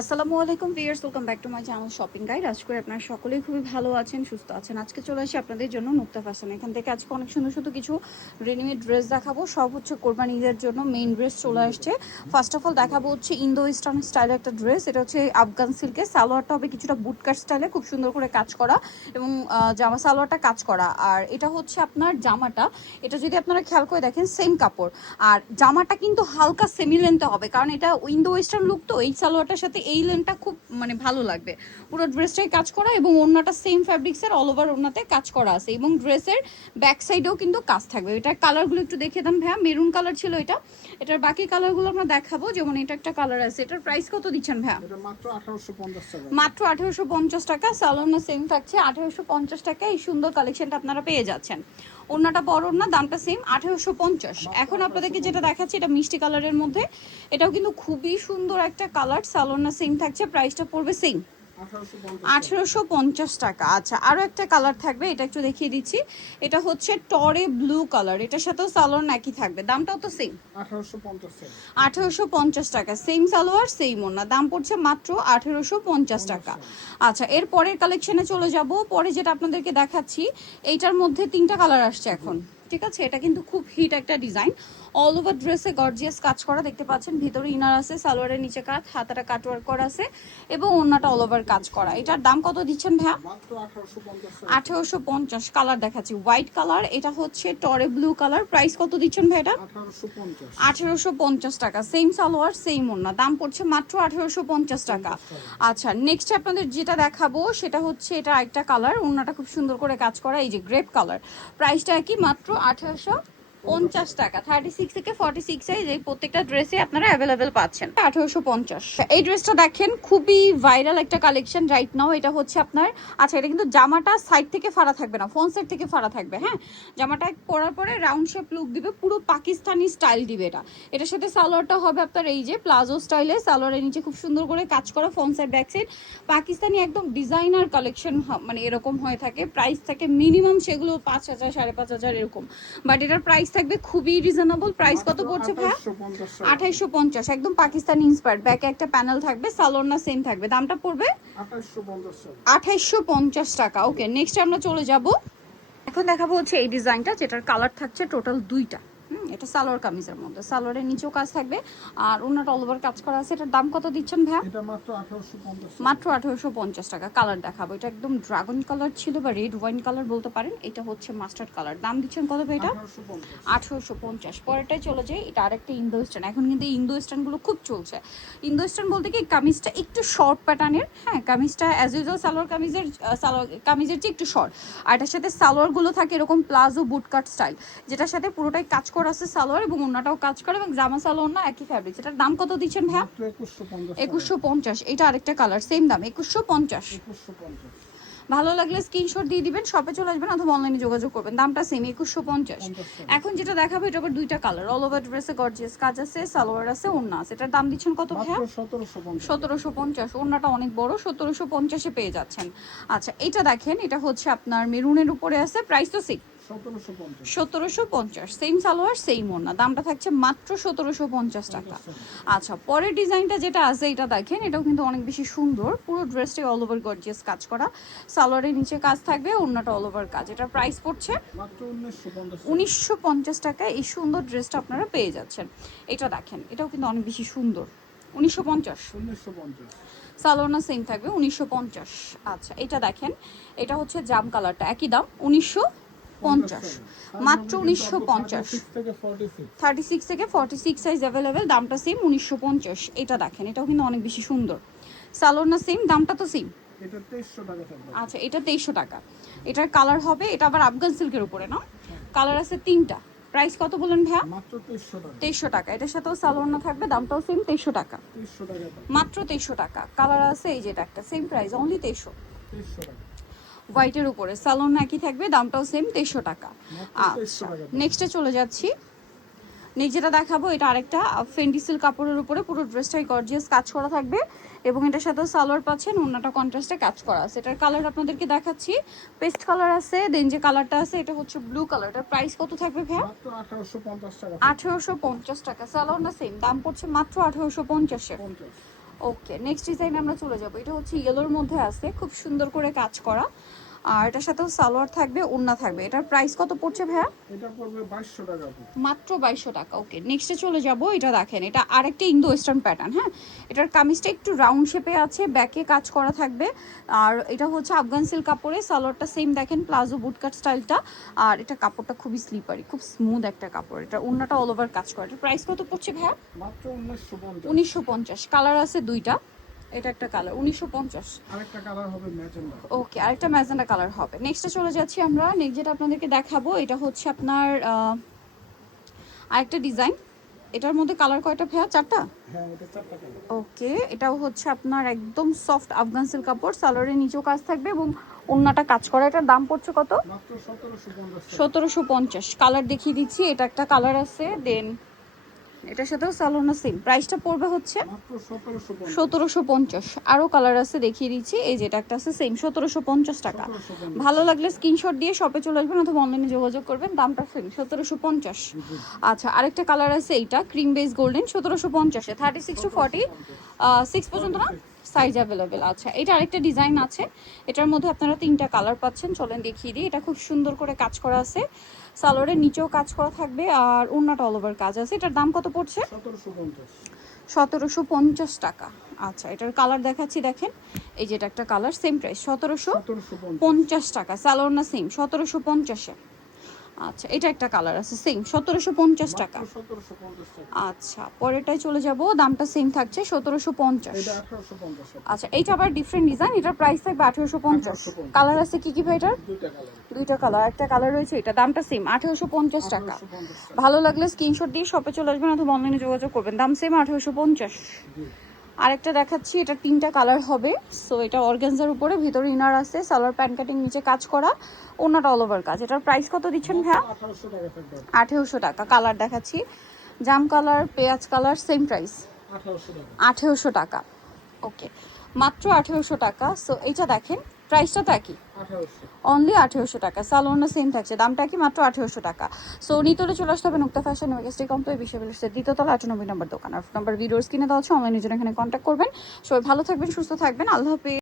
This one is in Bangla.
আসসালামু আলাইকুম viewers, welcome back to my channel shopping guide. আজ করে আপনারা সকলেই খুবই ভালো আছেন, সুস্থ আছেন। আজকে চলে আসি আপনাদের জন্য নুক্তা ফ্যাশন। এখান থেকে আজকে অনেক সুন্দর সুন্দর কিছু রেডিমেড ড্রেস দেখাবো। সব হচ্ছে কোরবানি ঈদের জন্য মেইন ড্রেস চলে আসছে। ফার্স্ট অফ অল দেখাবো হচ্ছে ইন্দো ইস্টার্ন স্টাইলের একটা ড্রেস। এটা হচ্ছে আফগান সিল্কের, সালোয়ারটা হবে কিছুটা বুটকাট স্টাইলে, খুব সুন্দর করে কাজ করা এবং জামা সালোয়ারটা কাজ করা। আর এটা হচ্ছে আপনার জামাটা, এটা যদি আপনারা খেয়াল করে দেখেন সেম কাপড়। আর জামাটা কিন্তু হালকা সেমি লেন্থে হবে, কারণ এটা ইন্দো ওয়েস্টার্ন লুক, তো এই সালোয়ারটার সাথে এই লেন্থটা খুব ভালো লাগবে। পুরো ড্রেসটাই কাজ করা এবং ওড়নাটা সেম ফ্যাব্রিক্সের, অল ওভার ওড়নাতে কাজ করা আছে এবং ড্রেসের ব্যাক সাইডেও কিন্তু কাজ থাকবে। এটার কালারগুলো একটু দেখিয়ে দেন ভাইয়া। মেরুন কালার ছিল এটা, এটার বাকি কালারগুলো আমরা দেখাবো। যেমন এটা একটা কালার আছে, এটার প্রাইস কত দিচ্ছেন ভাইয়া? এটা মাত্র 1850 টাকা। মাত্র 1850 টাকা। সালোয়ার সেম থাকছে 1850 টাকা। এই সুন্দর কালেকশনটা আপনারা পেয়ে যাচ্ছেন। ওড়নাটা বড় ওড়না, দামটা সেম 1850। এখন আপনাদেরকে যেটা দেখাচ্ছি এটা মিষ্টি কালারের মধ্যে, এটাও কিন্তু খুবই সুন্দর একটা কালার। সালোয়ার সেম থাকছে, প্রাইসটা পড়বে সেম 1850 টাকা। আচ্ছা, আরও একটা কালার থাকবে, এটা একটু দেখিয়ে দিচ্ছি। এটা হচ্ছে টরে ব্লু কালার, এটার সাথেও সালোয়ার একই থাকবে, দামটাও তো সেম 1850 টাকা। সেম সালোয়ার সেম ওড়না, দাম পড়ছে মাত্র 1850 টাকা। আচ্ছা, এর পরের কালেকশনে চলে যাব। পরে যেটা আপনাদেরকে দেখাচ্ছি, এইটার মধ্যে তিনটা কালার আসছে এখন, ঠিক আছে? এটা কিন্তু খুব হিট একটা ডিজাইন, অল ওভার ড্রেসে গর্জিয়াস কাজ করা দেখতে পাচ্ছেন। ভিতরে ইনার আছে, সালোয়ারের নিচে কাজ, হাতাটা কাটওয়ার্ক করা আছে এবং ওড়নাটা অল ওভার কাজ করা। এটার দাম কত দিচ্ছেন ভাইয়া? 1850। কালার দেখাচ্ছি হোয়াইট কালার, এটা হচ্ছে টরে ব্লু কালার। প্রাইস কত দিচ্ছেন ভাই এটা? 1850 টাকা। সেম সালোয়ার সেম ওড়না, দাম পড়ছে মাত্র 1850 টাকা। আচ্ছা, নেক্সট আপনাদের যেটা দেখাবো সেটা হচ্ছে এটা একটা কালার, ওড়নাটা খুব সুন্দর করে কাজ করা, এই যে গ্রেপ কালার। প্রাইসটা কি? মাত্র 1850 টাকা। 36 থেকে 46 সাইজ এই প্রত্যেকটা ড্রেসে আপনারা অ্যাভেলেবেল পাচ্ছেন। 1850। এই ড্রেসটা দেখেন, খুবই ভাইরাল একটা কালেকশন রাইট নাও। এটা হচ্ছে আপনার, আচ্ছা এটা কিন্তু জামাটা সাইড থেকে ফাড়া থাকবে না, ফ্রন্ট সাইড থেকে ফাড়া থাকবে। হ্যাঁ, জামাটা পরার পরে রাউন্ড শেপ লুক দিবে, পুরো পাকিস্তানি স্টাইল দিবে এটা। এটার সাথে সালোয়ারটা হবে আপনার এই যে প্লাজো স্টাইলে, সালোয়ারের নিচে খুব সুন্দর করে কাজ করা, front side back side Pakistani একদম ডিজাইনার কালেকশন, এরকম হয়ে থাকে। প্রাইস থাকে মিনিমাম সেগুলো 5000 5500 এরকম, বাট এটার প্রাইস থাকবে খুবই রিজনেবল। প্রাইস কত পড়ছে ভাই? 2850। একদম পাকিস্তানি ইন্সপায়ার্ড, ব্যাকে একটা প্যানেল থাকবে, সালোয়ার সেম থাকবে, দামটা পড়বে 2850 টাকা। ওকে, নেক্সট আমরা চলে যাব। এখন দেখাবো হচ্ছে এই ডিজাইনটা, যেটার কালার থাকছে টোটাল দুইটা। এটা সালোয়ার কামিজের মধ্যে, সালোয়ারের নিচেও কাজ থাকবে আর ওনাটা অল ওভার কাজ করা আছে। এটার দাম কত দিচ্ছেন ভাইয়া? এটা মাত্র 1850। মাত্র 1850 টাকা। কালার দেখাবো, এটা একদম ড্রাগন কালার ছিল বা রেড ওয়াইন কালার বলতে পারেন। এটা হচ্ছে মাস্টার্ড কালার। দাম দিচ্ছেন কত ভাই এটা? 1850। পরেরটাই চলে যায়, এটা আরেকটা ইন্দো ওয়েস্টার্ন। এখন কিন্তু ইন্দো ওয়েস্টার্নগুলো খুব চলছে। ইন্দো ওয়েস্টার্ন বলতে কি, কামিজটা একটু শর্ট প্যাটার্নের। হ্যাঁ, কামিজটা অ্যাজ ইউজুয়াল সালোয়ার কামিজের চেয়ে একটু শর্ট, আর এটার সাথে সালোয়ারগুলো থাকে এরকম প্লাজো বুটকাট স্টাইল, যেটার সাথে পুরোটাই কাজ করা আছে সালোয়ার এবং ওন্নাটাও কাজ করে এবং জামা সালোয়ার না একই ফ্যাব্রিক। এটার দাম কত দিচ্ছেন ভাইয়া? 2150। এটা আরেকটা কালার, সেম দাম 2150। ভালো লাগলে স্ক্রিনশট দিয়ে দিবেন, শপে চলে আসবেন অথবা অনলাইনে যোগাযোগ করবেন, দামটা সেম 2150। এখন যেটা দেখাবো এটা আবার দুইটা কালার, অল ওভার ড্রেসে গর্জিয়াস কাজ আছে, সালোয়ার আছে, ওড়না আছে। এটার দাম দিচ্ছেন কত ভাইয়া? 1750। ওড়নাটা অনেক বড়, 1750-এ পেয়ে যাচ্ছেন। আচ্ছা, এটা দেখেন, এটা হচ্ছে আপনার মেরুনের উপরে আছে, প্রাইস তো সেম 1750। সেম সালোয়ার সেম ওড়না, দামটা থাকছে মাত্র 1750 টাকা। আচ্ছা, পরের ডিজাইনটা যেটা আছে এটা দেখেন, এটাও কিন্তু অনেক বেশি সুন্দর। পুরো ড্রেসটাই অল ওভার গর্জিয়াস কাজ করা, সালোয়ারের নিচে কাজ থাকবে, ওড়নাটা অল ওভার কাজ। এটার প্রাইস পড়ছে মাত্র 1950 টাকায়। এই সুন্দর ড্রেসটা আপনারা পেয়ে যাচ্ছেন। এটা দেখেন, এটাও কিন্তু অনেক বেশি সুন্দর। 1950। সালোয়ার সেম থাকবে 1950। আচ্ছা, এটা দেখেন, এটা হচ্ছে জাম কালারটা, একই দাম 1950। মাত্র 1950। 36 থেকে 46 সাইজ অ্যাভেলেবেল, দামটা সেম 1950। এটা দেখেন, এটাও কিন্তু অনেক বেশি সুন্দর। সালোয়ার সেম, দামটা তো সেম। এটা 2300 টাকা থাকবে। আচ্ছা, এটা 2300 টাকা। এটার কালার হবে, এটা আবার আফগান সিল্কের উপরে না, কালার আছে তিনটা। প্রাইস কত বলেন ভাইয়া? মাত্র 2300 টাকা। 2300 টাকা। এটার সাথেও সালোয়ার থাকবে, দামটাও সেম 2300 টাকা। 2300 টাকা মাত্র 2300 টাকা। কালার আছে এই যেটা একটা, সেম প্রাইস অনলি 2300। 2300 টাকা। হোয়াইটের উপরে সালোয়ার একই থাকবে, দামটাও সেম 2300 টাকা। আচ্ছা, নেক্সটে চলে যাচ্ছি। নেক্সট যেটা দেখাবো এটা আরেকটা ফেন্ডি সিল্ক কাপড়ের উপরে, পুরো ড্রেসটাই গর্জিয়াস কাজ করা থাকবে এবং এটার সাথেও সালোয়ার পাচ্ছেন, ওন্নাটা কন্ট্রাস্টে কাজ করা আছে। এটার কালার আপনাদেরকে দেখাচ্ছি, পেস্ট কালার আছে, দেন যে কালারটা আছে এটা হচ্ছে ব্লু কালার। এটার প্রাইস কত থাকবে ভাইয়া? মাত্র 1850 টাকা। 1850 টাকা। সালোয়ার না সেম, দাম পড়ছে মাত্র 1850-এ। ওকে, নেক্সট ডিজাইন আমরা চলে যাব। এটা হচ্ছে ইয়েলোর মধ্যে আছে, খুব সুন্দর করে কাজ করা, আর এটার সাথেও সালোয়ার থাকবে, ওড়না থাকবে। এটার প্রাইস কত পড়ছে ভাইয়া? এটা পড়বে 2200 টাকা আপু। মাত্র 2200 টাকা। ওকে, নেক্সটে চলে যাব। এটা দেখেন, এটা আরেকটা ইন্দো ওয়েস্টার্ন প্যাটার্ন। হ্যাঁ, এটার কামিজটা একটু রাউন্ড শেপে আছে, ব্যাকে কাজ করা থাকবে, আর এটা হচ্ছে আফগান সিল্ক কাপড়ে, সালোয়ারটা সেম দেখেন, প্লাজো বুটকাট স্টাইলটা, আর এটা কাপড়টা খুবই স্লিপারি, খুব স্মুথ একটা কাপড়। এটা ওড়নাটা অল ওভার কাজ করা। এটার প্রাইস কত পড়ছে ভাইয়া? মাত্র 1950। 1950। কালার আছে দুইটা, এটা একটা কালার 1950। আরেকটা কালার হবে ম্যাজেন্ডা। ওকে, আরেকটা ম্যাজেন্ডা কালার হবে। নেক্সটে চলে যাচ্ছি আমরা। নেক্সট যেটা আপনাদেরকে দেখাবো, এটা হচ্ছে আপনার আরেকটা ডিজাইন। এটার মধ্যে কালার কয়টা ভাইয়া? 4টা। হ্যাঁ, এটা 4টা কালার। ওকে, এটাও হচ্ছে আপনার একদম সফট আফগান সিল্ক কাপড়, সালোয়ারের নিচেও কাজ থাকবে এবং ওড়নাটা কাজ করা। এটার দাম পড়ছে কত? মাত্র 1750 টাকা। 1750। কালার দেখিয়ে দিচ্ছি, এটা একটা কালার আছে, দেন এটার সাথেও সালোনা সেম। প্রাইসটা পড়বে হচ্ছে মাত্র 1750। 1750। আরও কালার আছে, দেখিয়ে দিচ্ছি। এই যেটা একটা আছে সেম 1750 টাকা। 1750। ভালো লাগলে স্ক্রিনশট দিয়ে শপে চলে আসবেন অথবা অনলাইনে যোগাযোগ করবেন, দামটা সেম 1750। আচ্ছা, আরেকটা কালার আছে, এইটা ক্রিম বেস গোল্ডেন, 1750-এ 36 to 46 পর্যন্ত না সাইজ অ্যাভেলেবেল। আচ্ছা, এটা আরেকটা ডিজাইন আছে, এটার মধ্যে আপনারা 3টা কালার পাচ্ছেন, চলেন দেখিয়ে দিই। এটা খুব সুন্দর করে কাজ করা আছে, সালোয়ারের নিচেও কাজ করা থাকবে, আর ওড়নাটা অল ওভার কাজ আছে। এটার দাম কত পড়ছে? 1750। 1750 টাকা। আচ্ছা, এটার কালার দেখাচ্ছি, দেখেন এই যেটা একটা কালার, সেম প্রাইস 1750। 1750 টাকা। সালোয়ার না সেম 1750-এ। আচ্ছা, এটা একটা কালার আছে সেম 1750 টাকা। মাত্র 1750 টাকা। আচ্ছা, পরেরটায় চলে যাব, দামটা সেম থাকছে 1750। এটা 1850 টাকা। আচ্ছা, এইটা আবার ডিফারেন্ট ডিজাইন, এটার প্রাইস থাকবে 1850। কালার আছে কি কি ভাই এটার? দুইটা কালার। দুইটা কালার, একটা কালার রয়েছে, এটা দামটা সেম 1850 টাকা। 1850 টাকা। ভালো লাগলে স্ক্রিনশট দিয়ে শপে চলে আসবেন অথবা অনলাইনে যোগাযোগ করবেন, দাম সেম 1850। জি। আরেকটা দেখাচ্ছি, এটা 3টা কালার হবে। সো এটা অর্গানজার উপরে, ভিতরে ইনার আছে, সালোয়ার প্যান্ট কাটিং, নিচে কাজ করা, ওনাটা অল ওভার কাজ। এটার প্রাইস কত দিচ্ছেন ভাইয়া? 1800 টাকা থাকবে। 1800 টাকা। কালার দেখাচ্ছি, জাম কালার, পেঁয়াজ কালার, সেম প্রাইস 1800 টাকা। 1800 টাকা। ওকে, মাত্র 1800 টাকা। সো এইটা দেখেন, প্রাইসটা তো একই, 1800। অনলি 1800 টাকা। সালোয়ারটা সেম থাকছে, দামটা কি? মাত্র 1800 টাকা। সো নিতলে চলে আসতে হবে নুক্তা ফ্যাশন ওয়েস্টে কমপ্লেক্স বিশ্ববিদ্যালয়ের দ্বিতীয়তলা 98 নম্বর দোকান। আর নাম্বার ভিডিওস কিনে দেওয়া হচ্ছে, অনলাইনে জন্য এখানে কন্ট্যাক্ট করবেন। সবাই ভালো থাকবেন, সুস্থ থাকবেন, আল্লাহ হাফেজ।